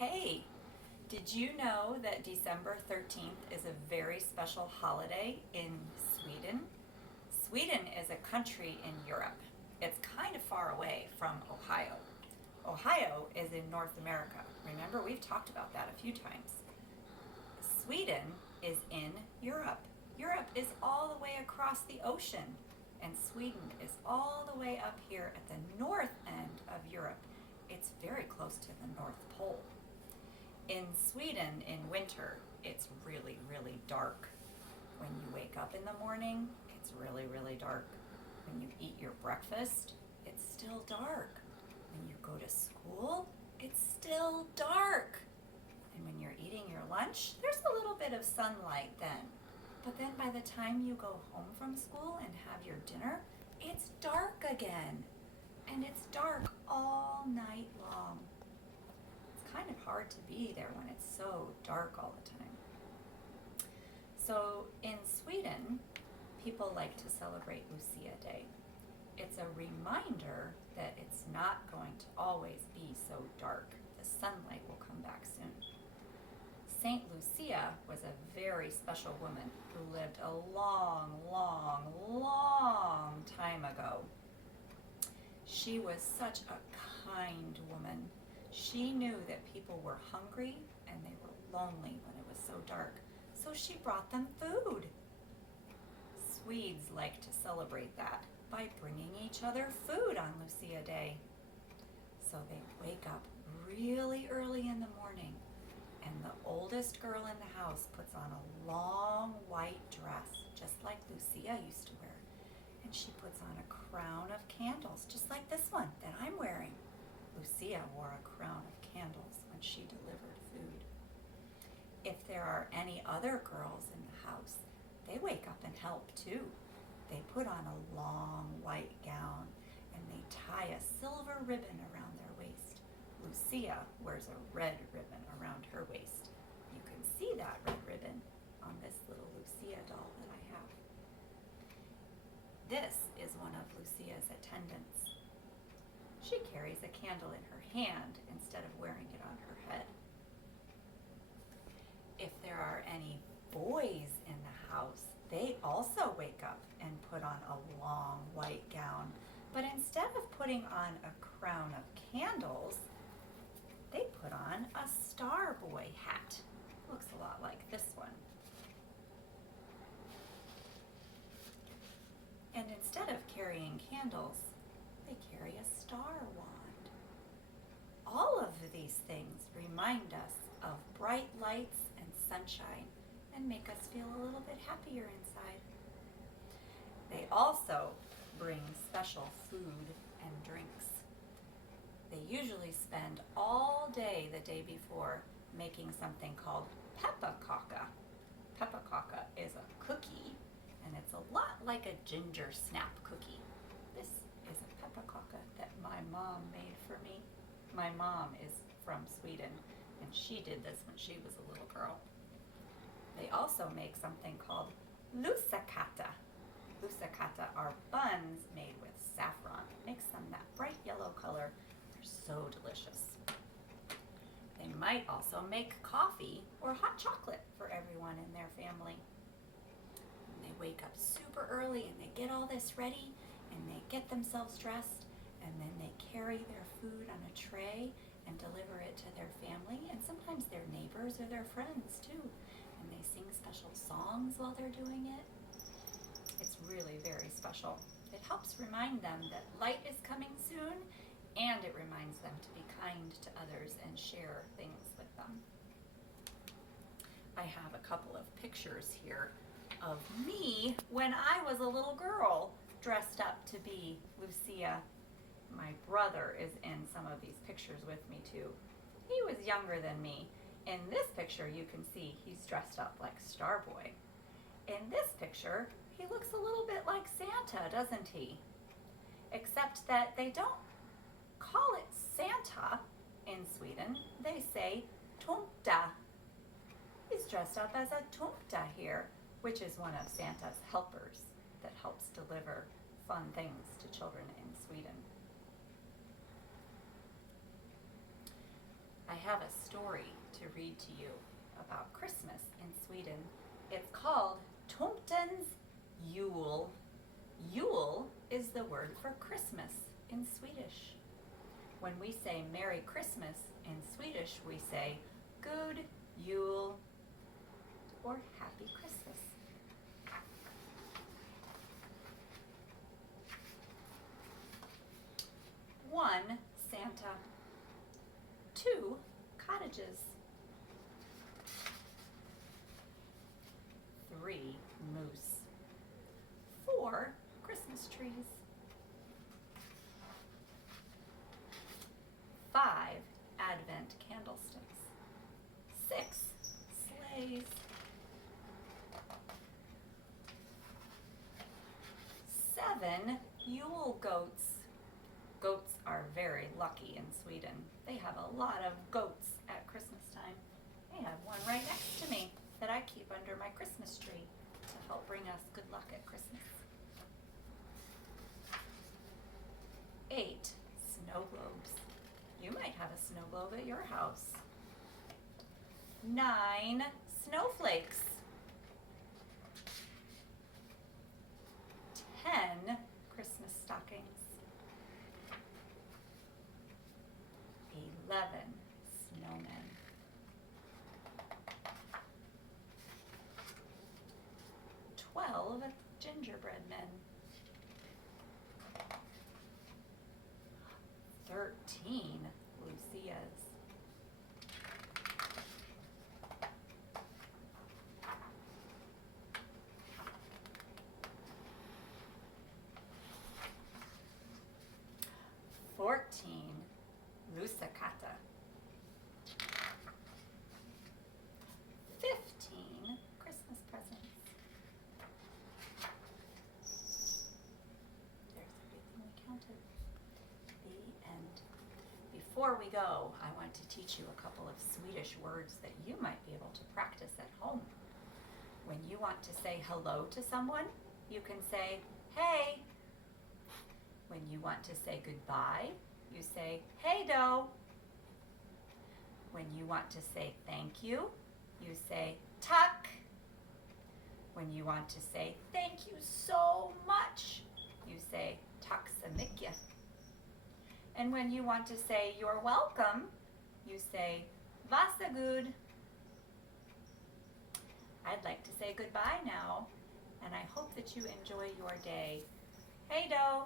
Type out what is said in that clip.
Hey, did you know that December 13th is a very special holiday in Sweden? Sweden is a country in Europe. It's kind of far away from Ohio. Ohio is in North America. Remember, we've talked about that a few times. Sweden is in Europe. Europe is all the way across the ocean, and Sweden is all the way up here at the north end of Europe. It's very close to the North Pole. In Sweden, in winter, it's really, really dark. When you wake up in the morning, it's really, really dark. When you eat your breakfast, it's still dark. When you go to school, it's still dark. And when you're eating your lunch, there's a little bit of sunlight then. But then by the time you go home from school and have your dinner, it's dark again. And it's dark all night long. It's kind of hard to be there when it's so dark all the time. So in Sweden, people like to celebrate Lucia Day. It's a reminder that it's not going to always be so dark. The sunlight will come back soon. Saint Lucia was a very special woman who lived a long, long, long time ago. She was such a kind woman. She knew that people were hungry and they were lonely when it was so dark, so she brought them food. Swedes like to celebrate that by bringing each other food on Lucia Day. So they wake up really early in the morning, and the oldest girl in the house puts on a long white dress, just like Lucia used to wear. And she puts on a crown of candles, just like this one that I'm wearing. Lucia wore a crown of candles when she delivered food. If there are any other girls in the house, they wake up and help too. They put on a long white gown and they tie a silver ribbon around their waist. Lucia wears a red ribbon around her waist. You can see that red ribbon on this little Lucia doll that I have. This is one of Lucia's attendants. She carries a candle in her hand instead of wearing it on her head. If there are any boys in the house, they also wake up and put on a long white gown. But instead of putting on a crown of candles, they put on a star boy hat. Looks a lot like this one. And instead of carrying candles, they carry a star wand. All of these things remind us of bright lights and sunshine and make us feel a little bit happier inside. They also bring special food and drinks. They usually spend all day the day before making something called pepparkaka. Pepparkaka is a cookie, and it's a lot like a ginger snap cookie. This is a pepparkaka that my mom made for me. My mom is from Sweden, and she did this when she was a little girl. They also make something called lussekatta. Lussekatta are buns made with saffron. It makes them that bright yellow color. They're so delicious. They might also make coffee or hot chocolate for everyone in their family. And they wake up super early and they get all this ready and they get themselves dressed, and then they carry their food on a tray and deliver it to their family and sometimes their neighbors or their friends too. And they sing special songs while they're doing it. It's really very special. It helps remind them that light is coming soon, and it reminds them to be kind to others and share things with them. I have a couple of pictures here of me when I was a little girl dressed up to be Lucia. My brother is in some of these pictures with me too. He was younger than me. In this picture, you can see he's dressed up like Starboy. In this picture, he looks a little bit like Santa, doesn't he? Except that they don't call it Santa in Sweden. They say tomta. He's dressed up as a tomta here, which is one of Santa's helpers that helps deliver fun things to children in Sweden. I have a a story to read to you about Christmas in Sweden. It's called Tomtens jul. Jul is the word for Christmas in Swedish. When we say Merry Christmas in Swedish, we say God Jul or Happy Christmas. One Santa, 2 cottages, 3 moose, 4 Christmas trees, 5 Advent candlesticks, 6 sleighs, 7 Yule goats. Goats are very lucky in Sweden. They have a lot of goats at Christmas time. I have one right next to me that I keep under my Christmas tree to help bring us good luck at Christmas. 8 snow globes. You might have a snow globe at your house. 9 snowflakes. 10 Christmas stockings. 11 snowmen. 12 gingerbread men. 13 Lucias. 14 Lucia. 15 Christmas presents. There's everything we counted. The end. Before we go, I want to teach you a couple of Swedish words that you might be able to practice at home. When you want to say hello to someone, you can say, hey. When you want to say goodbye, you say, hey do. When you want to say thank you, you say tack. When you want to say thank you so much, you say tack så mycket. And when you want to say you're welcome, you say varsågod. I'd like to say goodbye now, and I hope that you enjoy your day. Hej då!